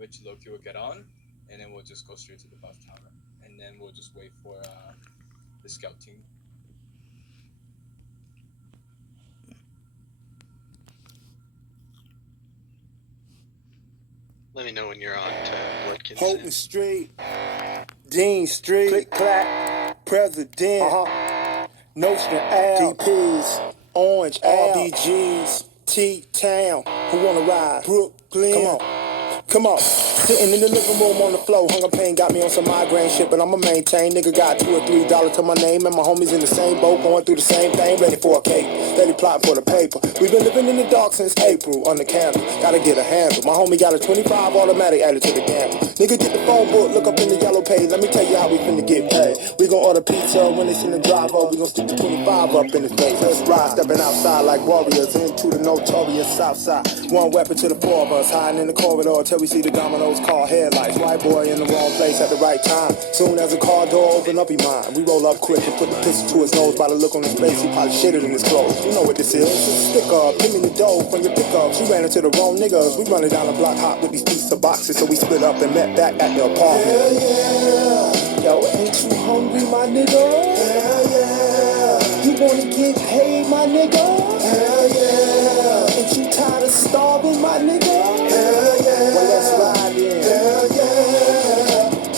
which Loki will get on, and then we'll just go straight to the buff tower, and then we'll just wait for the scout team. Let me know when you're on to Bloodkinson. Houghton Street, Dean Street, Click Clack, President, Notion Ave, DPs, Orange Ave, RBGs, T-Town, who wanna ride, Brooklyn, come on. Sitting in the living room on the floor, hunger pain got me on some migraine shit, but I'ma maintain. Nigga got $2 or $3 to my name, and my homies in the same boat, going through the same thing, ready for a cake, steady plotting for the paper. We've been living in the dark since April, under candle, gotta get a handle. My homie got a 25 automatic added to the gamble. Nigga get the phone book, look up in the yellow page, let me tell you how we finna get paid. We gon' order pizza when it's in the drive-up, we gon' stick the 25 up in his face. Let's ride, stepping outside like warriors into the notorious south side. One weapon to the four of us, hiding in the corridor till we see the dominoes call headlights. White boy in the wrong place at the right time. Soon as the car door open up, he mind. We roll up quick and put the pistol to his nose. By the look on his face, he probably shitted in his clothes. You know what this is? It's a stick up. Give me the dough from your pickup. She ran into the wrong niggas. We running down the block hot with these pizza boxes, so we split up and met back at the apartment. Hell yeah. Yo, ain't you hungry, my nigga? Hell yeah. You wanna get paid, my nigga? Hell yeah. Ain't you tired of starving, my nigga? Hell yeah. Well, let's ride in. Hell yeah.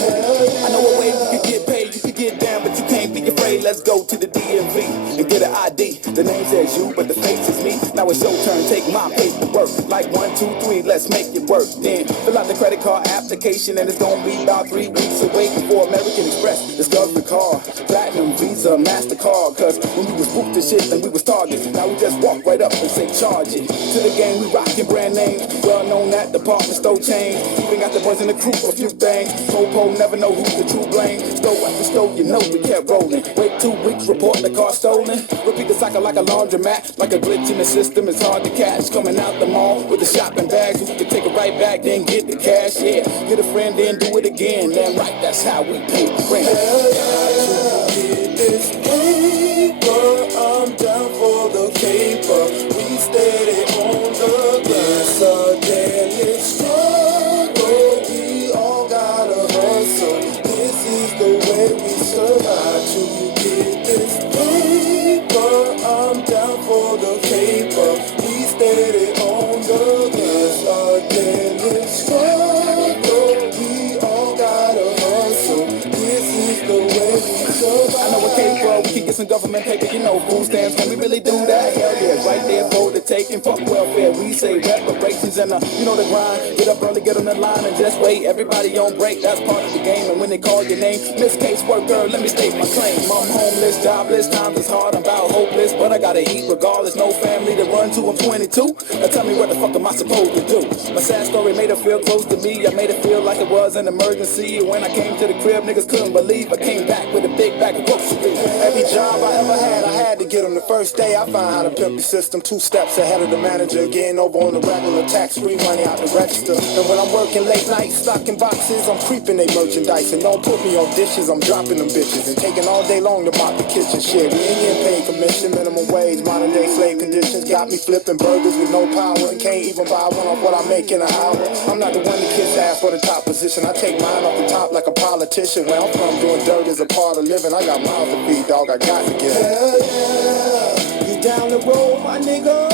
Hell yeah. I know a way you could get paid, you could get down, but you can't be afraid. Let's go to the DMV and get an ID. The name says you, but the face is me. Now it's your turn, take my paperwork. Like 1, 2, 3, let's make it work. Then fill out the credit card application, and it's gonna be about 3 weeks away before American Express discover the car. Platinum, Visa, MasterCard. Cause when we was booked the shit, then we was targets. Now we just walk right up and say charge it. To the game, we rockin' brand names. Well known at department store chain. Even got the boys in the crew for a few things. Popo never know who's the true blame. Store after store, you know we kept rolling. Wait 2 weeks, report the car stolen. Repeat the cycle like a laundromat. Like a glitch in the system, it's hard to catch. Coming out the mall with the shopping bags. We can take it right back, then get the cash, yeah. Get a friend, then do it again. Damn right, that's how we pay the rent. Hell yeah, get this paper. I'm down for the caper. We steady on the glass. A daily struggle. We all gotta hustle. This is the way we survive. To get this paper. I'm down for the caper. We steady on the glass. A daily struggle. We all gotta hustle. This is the way we survive. I know it came from, we can get some government paper, you know, food stamps. Can we really do that? Hell yeah, right there for the taking. Fuck welfare, we say reparations and you know the grind. Get up early, get on the line and just wait. Everybody on break, that's part of the game. And when they call your name, Miss Caseworker, let me state my claim. I'm homeless, jobless, times is hard, I'm about hopeless, but I gotta eat regardless. No family to run to, I'm 22. Now tell me what the fuck am I supposed to do? My sad story made her feel close to me. I made it feel like it was an emergency. And when I came to the crib, niggas couldn't believe I came back with a big bag of groceries. Every job I ever had, I had to get them. The first day I found how to pimp the system. 2 steps ahead of the manager, getting over on the regular, tax-free money out the register. And when I'm working late nights, stocking boxes, I'm creeping they merchandise. And don't put me on dishes, I'm dropping them bitches. And taking all day long to mop the kitchen. Shit, we ain't getting paid commission, minimum wage, modern day slave conditions. Got me flipping burgers with no power and can't even buy one off what I make in an hour. I'm not the one to kiss ass for the top position. I take mine off the top like a politician. Where I'm from, doing dirt is a part of living. I got mouths to feed, dog, I got to give. Hell yeah, you down the road, my nigga.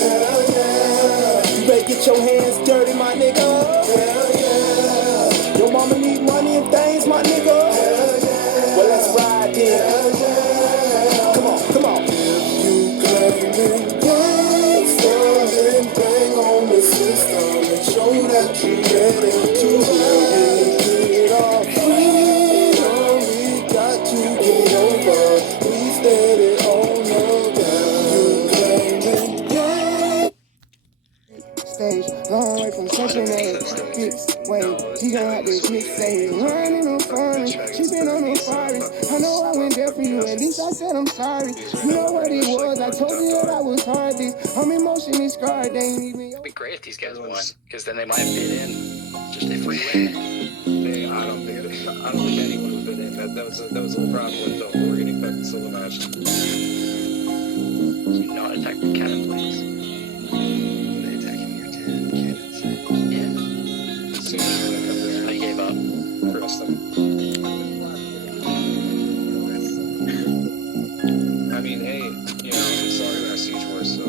Hell yeah, you better get your hands dirty, my nigga. Hell yeah, your mama need money and things, my nigga. Hell yeah, well let's ride then. Hell yeah, come on, come on. If you claiming gangsta, then bang on the system and show that you ready to really get our freedom. We got to get over. We steady on the ground. You claiming gangsta. Stage, long way from Central Maine. Fix, wait, he gon' have this shit say, running on foreign, she been on no forest. I know I went there for you, at least I said I'm sorry. You know what it was, I told you that I was hard. I'm emotionally scarred, they ain't even. It'd be great if these guys won, because then they might fit in. Just if we win. I don't think anyone would fit in. That was a little problem with the organic fucking solo match. Do not attack the cannon, please. Are they attacking your 10 cannons? Yeah. As soon as I mean, hey, it's already our siege war, so.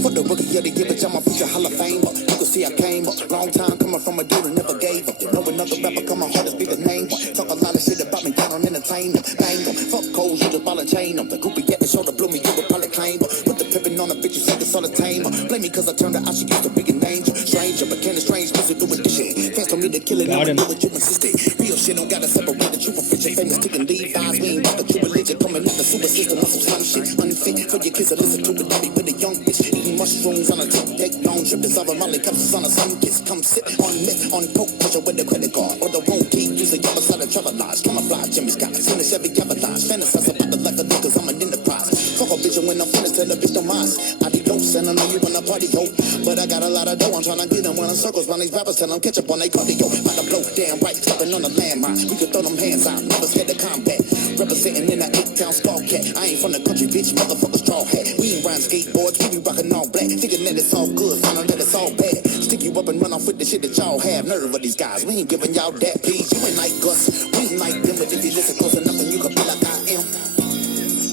For the rookie of the year, bitch, I'm a future Hall of Famer. You can see I came up. Long time coming from a dude who never gave up. You know another rapper come my heart is be the name one. Talk a lot of shit about me, down on entertainment. Bang em. Fuck cold, you just ball and chain em. The groupie at the shoulder blew me, you would probably claim her. Put the pippin' on the bitch, you think it's all the tamer. Blame me cause I turned her out, she used to be a danger. Stranger, but can't strange music do with this shit. Fans told me to kill it, never do what you insisted. Real shit don't gotta separate the truth from fiction. Famous taking Levi's, we ain't about the true religion. Coming out the super system on some slum shit. Unfit for your kids to listen to it, I be with a young bitch. Eating mushrooms on a deck, long trip, dissolving Molly capsules on a sun kiss. Come sit on meth, on coke, pressure with the credit card. Or the road key, use a yellow side of travel lodge. Camouflage, Jimmy Scott, seen a Chevy Camouflage. Fantasize about the life of niggas, I'm an enterprise. Fuck a bitch when I'm finished, tell the bitch don't mind. I be dose and I know you wanna party, ho. But I got a lot of dough, I'm tryna get them when I'm circles. Round these rappers, tell them catch up on they cardio. About to blow damn right, stepping on the landmine. We could throw them hands out, never scared to combat. Representing in a 8-town star cat. I ain't from the country, bitch, motherfucker straw hat. We ain't riding skateboards, we be rocking all black. Thinking that it's all good, find out that it's all bad. Stick you up and run off with the shit that y'all have. Nerve of these guys, we ain't giving y'all that, please. You ain't like us, we ain't like them. But if you listen close enough, then you can be like I am.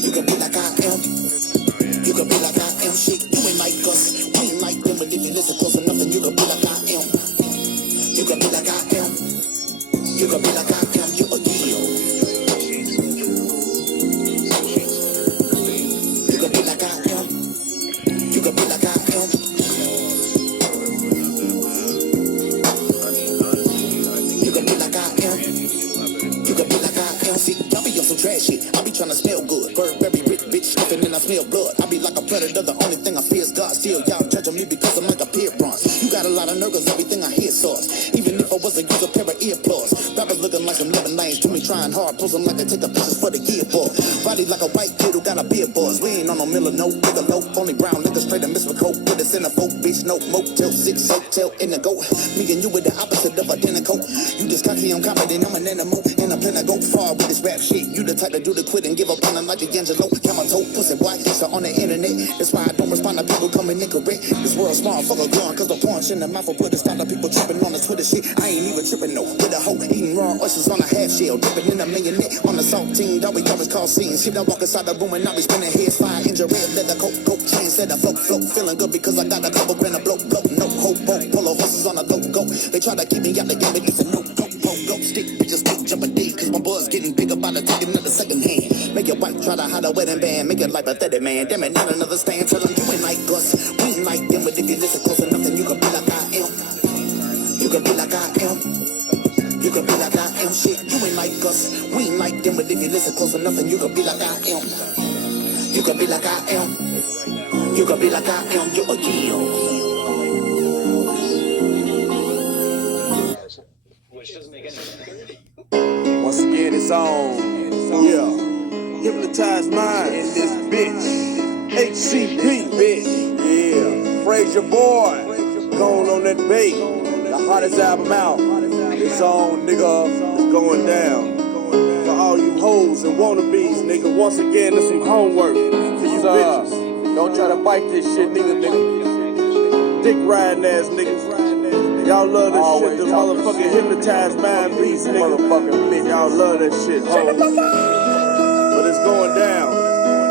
You can be like I am. You can be like I am, shit. You ain't like us, we ain't like them. But if you listen close enough, then you can be like I am. You can be like I am. You can be like I am. You a deal. You can be like I am. You can be like I am. You can be like I am. You can be like I am. See, y'all be on some trash shit. I be tryna smell good. Burberry rich bitch, sniffing and I smell blood. I be like a predator. The only thing I fear is God. Still, y'all judging me because I'm like a peer bronze. You got a lot of nerves, everything I hear sauce. Even if I wasn't use a pair of earplugs. Rappers looking like some lemon lanes to me, trying hard. Pose them like they take the pictures for the gearboard. Body like a white kid who got a beer buzz. We ain't on no Miller, no nigga, low. Only brown nigga straight and miss with coke. With us in a folk, bitch, no motel 6, hotel in the go. Me and you with the opposite of identical. You just cocky, I'm confident, I'm an animal. And I plan to go far with this rap shit. You the type to do the quit and give up on them like D'Angelo. Camel toe, pussy, boy, gangsta on the internet. That's why I don't respond to people coming incorrect. This world small, fuck a gun, cause the punch in the mouth will put a stop to people tripping on the Twitter shit. I ain't even tripping, no. With a hoe, eating raw oysters on a half shell. Dipping in a millionette on the saltine. Dog, we always call scenes. Shit, I walk inside the room and I be spinning heads. Fire, injured, red leather, coat, chain, set a float. Feeling good because I got a couple grand of blow. No hope, polo horses on a go. They try to keep me out the game, but it's a no go. Stick, bitches, keep jumping deep. Cause my buzz getting bigger by the taking another second hand. Make your wife try to hide a wedding band. Make it like pathetic, man. Damn it, not another stand. Tell them you ain't like us. We ain't like them, but if you listen close enough, then you can be like I am. You can be like I am. You can be like I am, shit. You ain't like us. We ain't like them, but if you listen close enough, then you can be like I am. You can be like I am. You can be like I am. You're a deal. Which doesn't make any sense. Once again, it's on. Yeah. Hypnotized mind in this bitch. HCP, bitch. Yeah. Frazier boy. Going on that bait. The hottest album out. It's on, nigga. It's going down. For all you hoes and wannabes, nigga. Once again, there's some homework for you bitches. Don't try to bite this shit, nigga. Dick riding ass niggas. Y'all love this shit, the motherfucking hypnotized mind beats, nigga. Motherfucking bitch, y'all love that shit, hoes. But it's going down.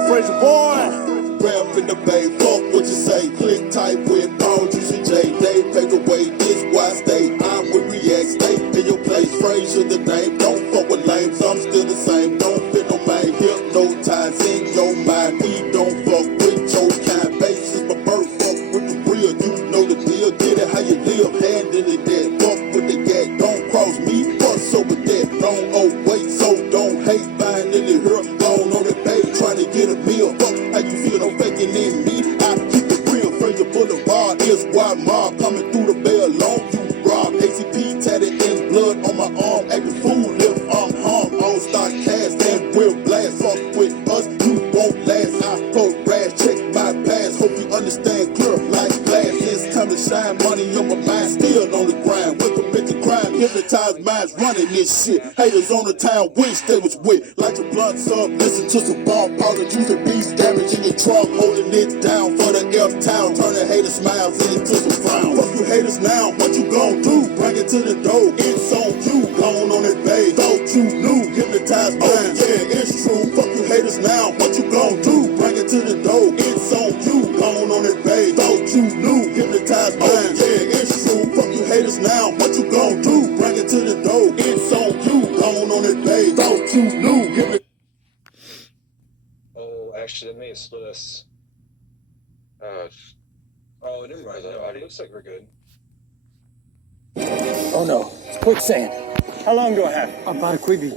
Frazier boy. Rap in the bay, fuck what you say. Click type with Paul, Juicy J. They take away this why stay. I'm with React, stay in your place. Frazier the name, don't fuck with lames. I'm still the same, don't fit no man. Hypnotize in your mind. We don't fuck with your kind. Bass is my birth, fuck with the real. You know the deal, get it how you live. Hand in the dead, fuck with the gag. Don't cross me, fuss over that. Don't wait, so don't hate. Buying in the here, gone on the page, trying to get a meal. Fuck how you feel, don't faking in me. I keep it real. Frazier Boulevard is why mob coming through the bell. Long you rob. ACP tatted in blood on my arm. Acting fool if I'm harmed. All star cast and we'll blast. Fuck with us, you won't last. I code rash, check my past. Hope you understand clear like glass. It's time to shine. Money on my mind, still on the grind. With committed crime, hypnotized minds running this shit. Haters on the town, wish they was with. Like your blunt up, listen to some bomb powder, juice and beats, damaging your trunk, holding it down for the uptown, turning haters' smiles into some frowns. Fuck you haters now, what you gon' do? Bring it to the door, it's on you. Gone on that babe, thought you knew. Hypnotized mind, yeah, it's true. Fuck you haters now, what you gon' do? Bring it to the door, it's on you. Gone on that babe, thought you knew. Hypnotized mind, yeah, it's true. Fuck you haters now, what you gon' do? Bring it to the door, it's on you. Gone on that babe, thought you knew. Oh, actually, let me split us. Oh, never mind. It looks like we're good. Oh no, it's quicksand. How long do I have? About a quickie.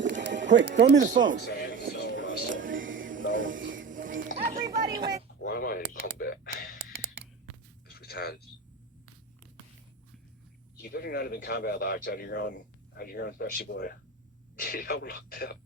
Quick, throw me the phone. Everybody went. Why am I in combat? 3 times. You better not have been combat locked out of your own freshie boy. Yeah, I'm locked out.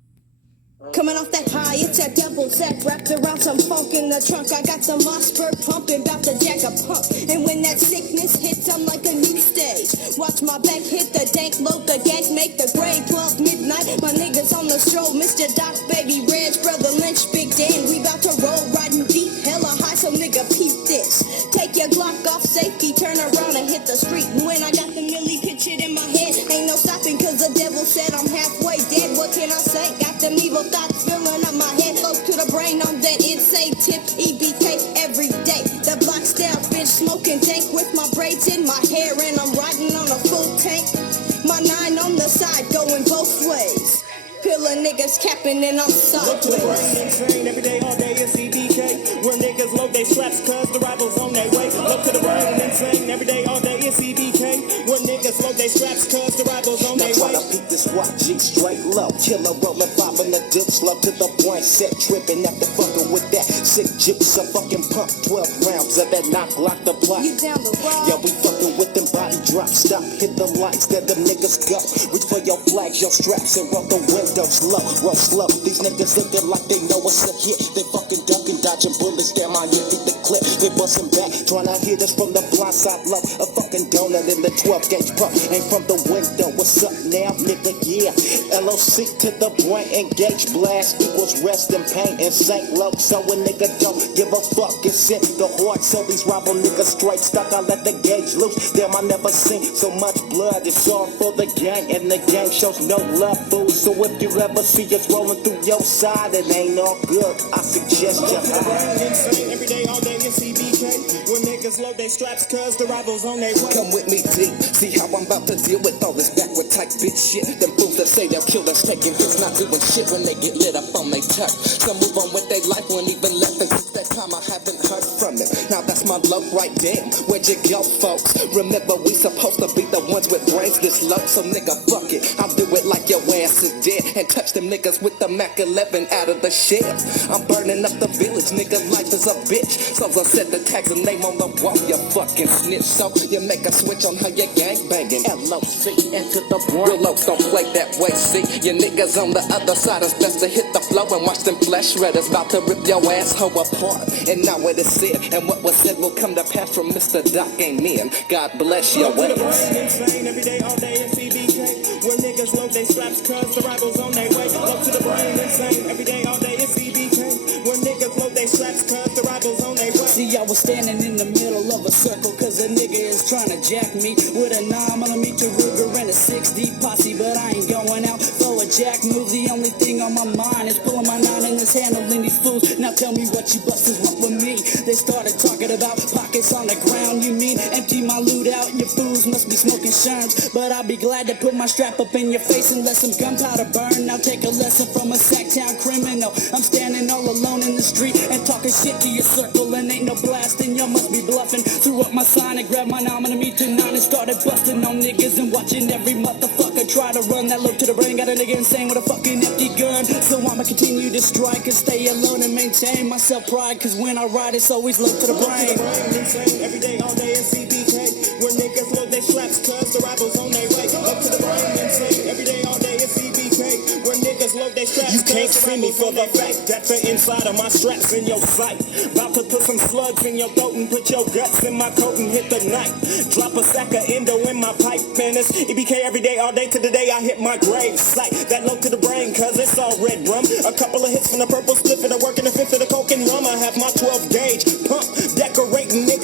Coming off that high, it's that double deck wrapped around some funk in the trunk. I got the Mossberg pumping, bout to jack a pump. And when that sickness hits, I'm like a new stage. Watch my back hit the dank, load the gank, make the grade 12 midnight. My niggas on the stroll, Mr. Doc, Baby Reg, Brother Lynch, Big Dan. We bout to roll, riding deep, hella high, so nigga peep this. Take your Glock off safety, turn around and hit the street. And when I got the milli pictured in my head, ain't no stopping, cause the devil said I'm halfway dead. What can I say? Got them evil thoughts filling up my head, close to the brain on that insane tip. EBK every day. The block style bitch smoking dank with my braids in my hair, and I'm riding on a full tank. My 9 on the side going both ways. Pillar niggas capping and I'm Look to the brain sideways. insane, every day, all day is CBK. Where niggas load they straps, cause the rivals on their way. Look to the brain insane, every day, all day is CBK. Where niggas load they straps, cause the rivals on their Now try way. to peek this YG straight low. Killer rolling 5 in the dip, slow to the point, set tripping after fucking with that sick juice. A fucking pump, 12 rounds of that knock, lock the plot. You down the road. Yeah, we fucking with them body drops. Stop, hit the lights, that them niggas go. Reach for your flags, your straps, and roll the windows low. Roll slow. These niggas looking like they know it's a hit. They fucking ducking, dodging bullets. Damn, I hit the clip. They busting back, trying to hit us from the blind side low. A fucking donut in the 12 gauge pump. Ain't from the window. What's up now, nigga? Yeah. LOC to the brain. Engage blast equals rest in pain. Insane low. So a nigga don't give a fuck. It's in the heart. So these rival niggas straight stuck. I let the gauge loose. Damn, I never seen so much blood. It's all for the gang. And the gang shows no love, fool. So if you ever see us rolling through your side, it ain't all good. I suggest you hide. Insane, every day, all day is CBK. Where niggas load they straps, cause the rivals on their way. Come with me, D. See how I'm about to deal with all this backward type bitch shit. Them fools that say they'll kill us, taking hits, not doing shit when they get lit up on they touch. Some move on with their life, won't even left. And since that time, I haven't heard from it. Now that's my luck, right? Damn, where'd you go, folks? Remember, we supposed to be the ones with brains this low. So nigga, fuck it. I'll do it like your ass is dead. And touch them niggas with the Mac 11 out of the shell. I'm burning up the village, nigga. Life is a bitch. So I set the tags and name on the wall, you fucking snitch. So you make a switch on how you gang banging. LOC into the brain. Real locs don't play that way, see. Your niggas on the other side, it's best to hit the flow and watch them flesh shredders about to rip your asshole apart. And now what is said and what was said will come to pass from Mr. Doc. Amen. God bless your Look to the ass. brain insane, every day, all day is CBK. Where niggas load they straps, cause the rivals on their way. Look to the brain insane, every day, all day is CBK. Where niggas load they straps, cause the rivals on their way. See, I was standing in the middle of a circle, cause a nigga is trying to jack me with a 9mm Ruger and a 6D posse, but I ain't going out for a jack move. The only thing on my mind is pulling my 9 and is handling these fools. Now tell me what you busters want with me. They started talking about pockets on the ground. You mean empty my loot out? Your fools must be smoking sherms, but I'll be glad to put my strap up in your face and let some gunpowder burn. Now take a lesson from a Sacktown criminal. I'm standing all alone in the street and talking shit to your circle, and ain't no blasting. Y'all must be bluffing. Threw up my sign and grabbed my nominee to 9 and started busting on niggas and watching every motherfucker try to run that low to the brain. Got a nigga insane with a fucking empty gun, so I'ma continue to strike and stay alone and maintain my self-pride, cause when I ride it's always low to the brain. Insane, every day, all day is CBK. Where niggas load they straps, cause the rivals on their way. Up to the brain, insane, every day, all day is CBK. Where niggas load they straps. You can't see me for the fact that the inside of my straps in your sight. About to put some slugs in your throat and put your guts in my coat and hit the night. Drop a sack of endo in my pipe, and it's EBK every day, all day to the day I hit my grave site. That low to the brain, cause it's all red rum. A couple of hits from the purple split for the work and the fifth of the coke and rum. I have my 12 gauge pump, decorating niggas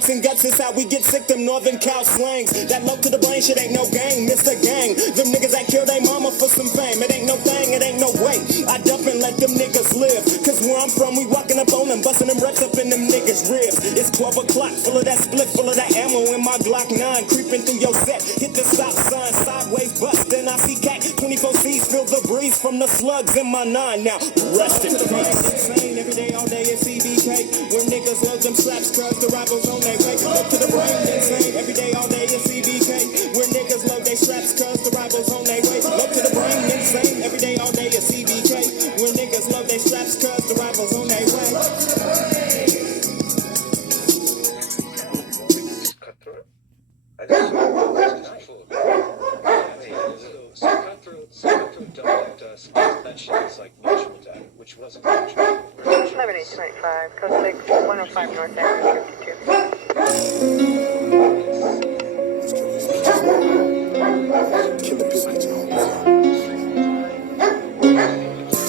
nuts and guts is how we get sick, them northern cow slangs. That low to the brain shit ain't no gang, Mr. Gang. Them niggas that kill they mama for some fame. It ain't no thing, it ain't no way. I dump and let them niggas live. Cause where I'm from, we walking up on them, busting them reps up in them niggas' ribs. It's 12 o'clock, full of that split, full of that ammo in my Glock 9. Creeping through your set, hit the stop sign, sideways bust. Then I see cat, 24 C's, feel the breeze from the slugs in my 9. Now, rest in peace. Every day, all day is CBK. Where niggas love them slaps, cause the rivals on their way. Up to the brain, insane. Every day, all day is CBK. Where niggas love they straps, cause the rivals on their way. Up to the brain, insane. Every day, all day is CBK. Where niggas love they straps, cause the rivals on their way. Cutthroat? I think so Cutthroat dumped us. That shit was like mutual attack, which wasn't mutual. 11-825, code 6, 105 North Avenue 52.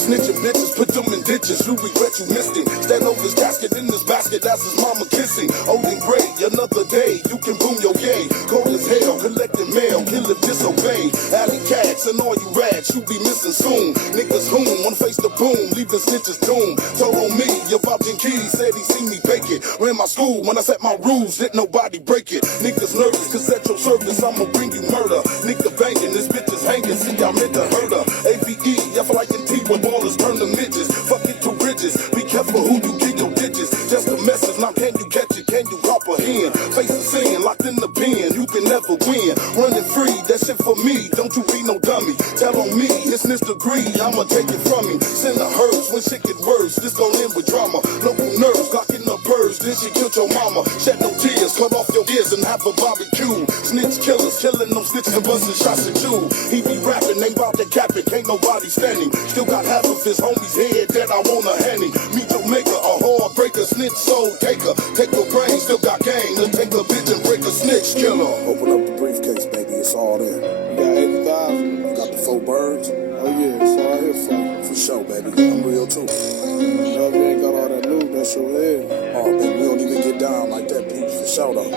Snitching bitches, put them in ditches. You regret you missed it. Stand over his casket in this basket. That's his mama kissing. Old and gray, another day. You can boom your yay. Cold as hell, collecting mail. Kill if disobey. Alley cats and all you rats, you be missing soon. Niggas hoon, one face the boom. Leaving snitches doomed. Told on me, your vouching keys. Said he seen me bake it. Ran my school when I set my rules. Didn't nobody break it. Niggas nervous, cause at your service I'ma bring you murder. Nigga banging, this bitch is hanging. See, I meant to hurt her. AVE, I feel like in T when ballers turn to midgets. Fuck it to bridges. Be careful who you get your ditches. Just a message, now can you catch it? Can you comprehend? Face the sin, locked in the pen. You can never win. Running free, that shit for me. Don't you be no dummy. Tell on me, it's Mr. Green. I'ma take it from him. Send the herbs when shit get worse. This gon' end with drama. Local nerves, locking the birds. Then she killed your mama. Shed no tears, cut off your ears and have a barbecue. Snitch killers, killing them snitches and busting shots at you. He be rapping, ain't bout to cap it. Can't nobody stand him. Still got half of his homies head that I wanna hand him. Meet your maker, a hard breaker, snitch soul taker. Take your brain, still got game. To take a bitch and break a snitch killer. Open up the briefcase, baby, it's all there. You got 80,000. You got the 4 birds. Oh yeah, it's all here for you. For sure, baby. I'm real too. No, if you ain't got all that loot, that's your head. Oh, baby, we don't even get down like that, peeps. For sure, though.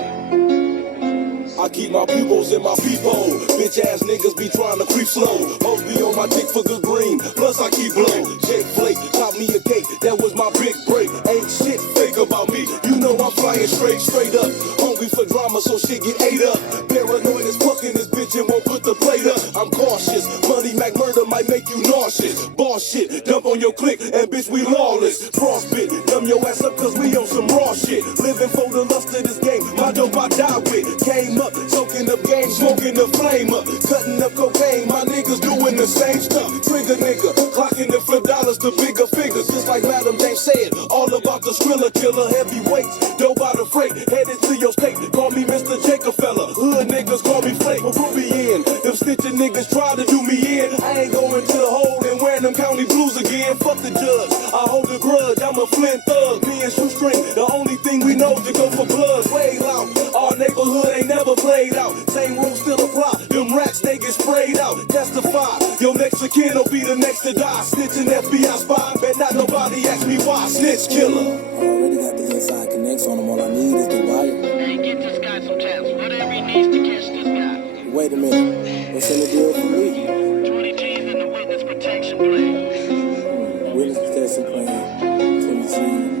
I keep my pupils in my peephole. Bitch ass niggas be trying to creep slow. Hoes be on my dick for good green. Plus I keep low. Jake Flake, caught me a cake. That was my big break. Ain't shit fake about me. You know I'm flying straight up. Hungry for drama, so shit get ate up. Paranoid as fuck in this bitch and won't put the plate up. I'm cautious. Money Mac murder might make you nauseous. Boss shit, dump on your click, and bitch we lawless. Frostbit, dumb your ass up cause we on some raw shit. Living for the lust of this game. My dope I die with. Came up, soaking up game, smoking the flame up. Cutting up cocaine, my niggas doing the same stuff. Trigger nigga, clocking the flip dollars to bigger figures. Just like Madam James said, all about the Skrilla killer. Heavyweights, dope out of freight, headed to your state. Call me Mr. Jacob fella. Hood niggas call me Flake. Peruvian, them snitching niggas try to do me in. I ain't going to the hole and wearing them county blues again. Fuck the judge, I hold a grudge. I'm a Flint thug, me and Shoestring. The only thing we know to go for blood. Way loud, our neighborhood ain't never played out. Same rules still apply. Them rats they get sprayed out. Testify, your next of kin will be the next to die. Snitching FBI spy, bet not nobody ask me why. Snitch killer. I already got the inside connects on them. All I need is the wire. Hey, get this guy some taps. Whatever he needs to catch this guy. Wait a minute. What's in the deal for me? 20 G's in the witness protection plan. Witness protection plan. 20 G's.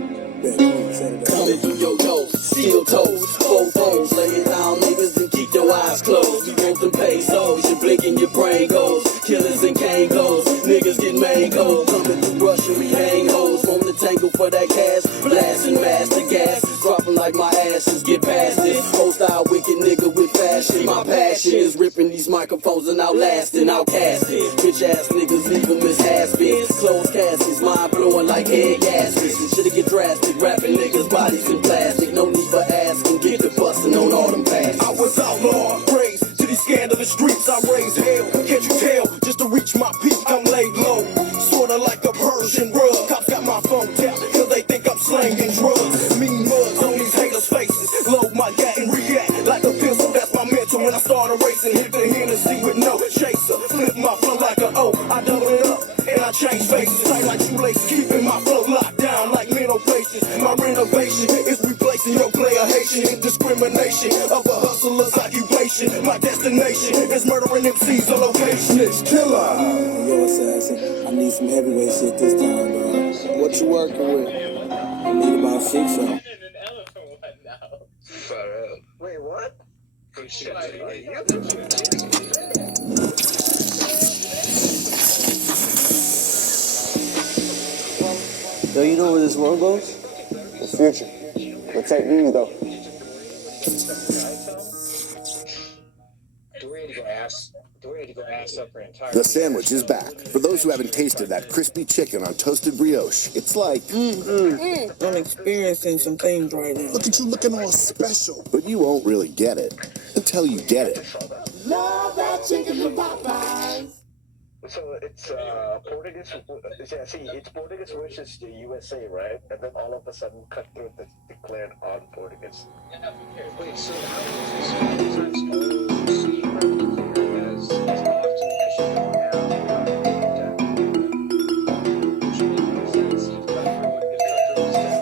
Coming through your ghost, steel toes, 4 phones, lay it down, niggas, and keep your eyes closed. You want them pesos, you blink and your brain goes. Killers and Kangos, niggas get mango. Coming through Russia, we hang hoes. On the tangle for that cash, blasting master gas. Dropping like my ashes, get past it. Old-style wicked nigga with fashion. My passion is ripping these microphones and outlasting, outcasting. Bitch-ass niggas leave them as has-beens. Closed caskets, mind blowing like head gaskets. And shit'll get drastic, rapping niggas' bodies in plastic. No need for asking, get the bustin' on all them passes. I was outlaw, praised to these scandalous streets. I raised hell, can't you tell? Just to reach my peak, I'm laid low. Sorta like a Persian rug. Cops got my phone tapped, cause they think I'm slanging drugs. Mean mugs on these haters' faces. Load my gat and react like a pistol, that's my mental. When I start racing, hit the Hennessy with no chaser. Flip my flow like a O, I double it up and I change faces. Tight like shoelaces, keeping my flow locked down like mental patients. My renovation is replacing your player Haitian. discrimination of a hustler's occupation. My destination is murdering MCs on location. Snitch killer. Yo, assassin, I need some heavyweight shit this time, bro. What you working with? I need about 6 of them. An elephant one now. Wait, what? Good shit. Are you? Yo, you know where this road goes? The future. Let's take these, though. Do we need to go ass up her entire... The sandwich is back. For those who haven't tasted that crispy chicken on toasted brioche, it's like... I'm experiencing some things right now. Look at you looking all special. But you won't really get it until you get it. Love that chicken from Popeyes. So it's Portuguese. Yeah, see, it's Portuguese versus the USA, right? And then all of a sudden, Cutthroat declared on Portuguese. Wait, so how is this as often as you go now?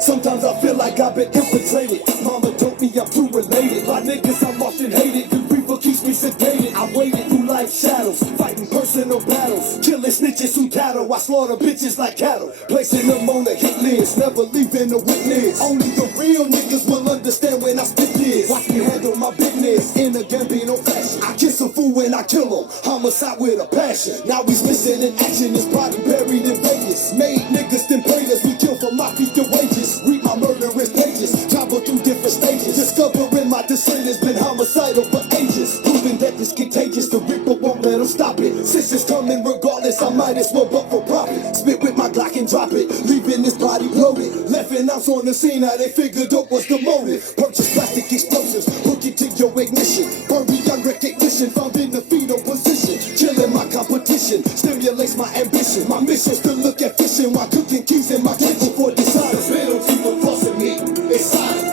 Sometimes I feel like I've been infiltrated. Mama told me I'm too related. My niggas, I'm often hated. The reaper keeps me sedated. I waited through life shadows, fighting personal battles, killing snitches who tattle. I slaughter bitches like cattle, placing them on the hit list, never leaving a witness. Only the real niggas will understand when I spit this. Watch me handle my business in a Gambino fashion. I kiss a fool when I kill him, homicide with a passion. Now he's missing in action, his body buried in Vegas. Made niggas then prayed us, we kill for mafia wages. Read my murderous pages, travel through different stages. Discovering my descendants been homicidal for ages. Proving that it's contagious, the Reaper won't let them stop it. Since it's coming regardless, I might as well buck for profit. Spit with my Glock and drop it, leaving his body bloated. Left an ounce on the scene, how they figured dope was the motive. Purchase plastic explosives, hook it to your ignition. Burn beyond recognition, found in the fetal position. Killing my competition, stimulates my ambition. My mission's to look at fishing while cooking keys in my kitchen for dishonest. Penalty for crossing me, it's silent.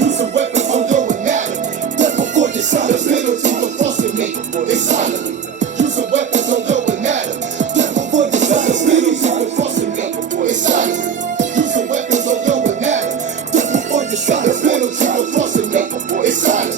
Using weapons on your anatomy. Death before dishonest. Penalty for crossing me, it's silent. Using weapons on your anatomy. Death before dishonest. Penalty for crossing me, it's silent. Using weapons on your anatomy. Death before dishonest. Penalty for crossing me, it's silent.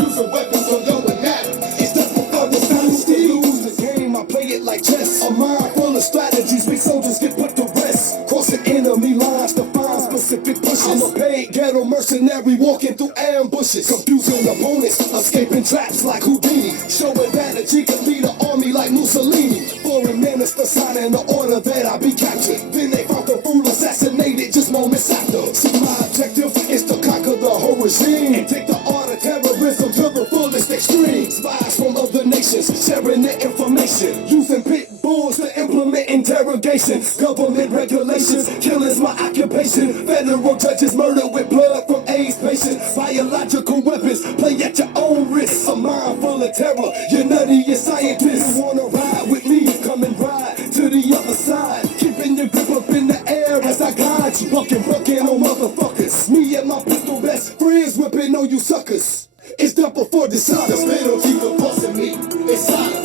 Using weapons on your anatomy. It's death before dishonest. Lose the game, I play it like chess. A mind full of strategies, big soldiers get put to rest. Crossing enemy lines to find specific pushes. I'm a paid ghetto mercenary walking through ambushes. Confusing opponents, escaping traps like Houdini. Showing that he can lead an army like Mussolini. Foreign minister signing the order that I be captured. Then they found the fool assassinated just moments after. See, my objective is to conquer the whole regime and take the art of terrorism to the fullest extreme. Spies from other nations sharing their information, using pit bulls to implement interrogations. Government regulations, killing's my occupation. Federal judges murder with blood from AIDS patients. Biological weapons play at your own risk. A mind full of terror, you're nutty, you're scientists. You wanna ride with me? Come and ride to the other side. Keeping your grip up in the air as I guide you. Bucking on motherfuckers. Me and my pistol best friends whipping on you suckers. It's done before dishonest. Penalty for crossing me, it's silent.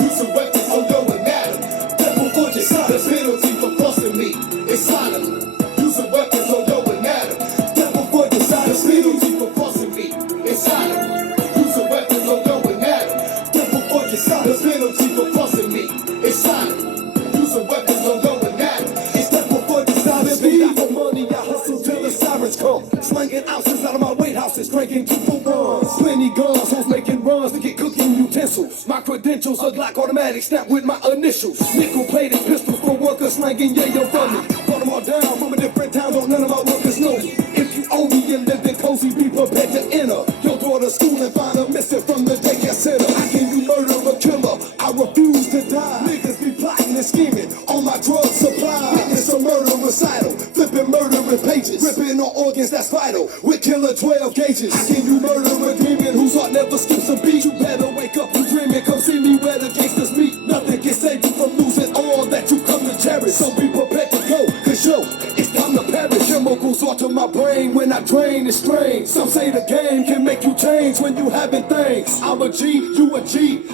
Using weapons on your anatomy. Death before dishonest. Penalty for crossing me, it's silent. Using weapons on your anatomy. Death before dishonest. Penalty for crossing me, it's silent. Using weapons on your anatomy. Death before dishonest. Penalty for crossing me, it's silent. Using weapons on your anatomy. It's death before dishonest. Speed for money, I hustle till the sirens come. Slanging ounces out of my weight houses, drinking 2 full runs. Plenty guns, hoes making runs to get cooking utensils. My credentials are Glock automatic, snap with my initials. Nickel-plated pistols for workers slanging yayo from me. Brought them all down from a different town, don't none of my workers know me. If you owe me and live in cozy, be prepared to enter your daughter's school and find her missing from the daycare center. How can you murder a killer? I refuse to die. Niggas be plotting and scheming on my drug supply. Witness a murder recital, flipping murdering pages, ripping on organs that's vital with killer 12 gauges. How can you murder a demon whose heart never skips a beat? You better wake up and dreaming, come see me where the gangsters meet. Nothing can save you from losing all that you come to cherish. So be prepared to go, cause yo, it's time to perish. Chemicals alter my brain when I drain it's strange. Some say the game can make you change when you having things. I'm a G, you a G.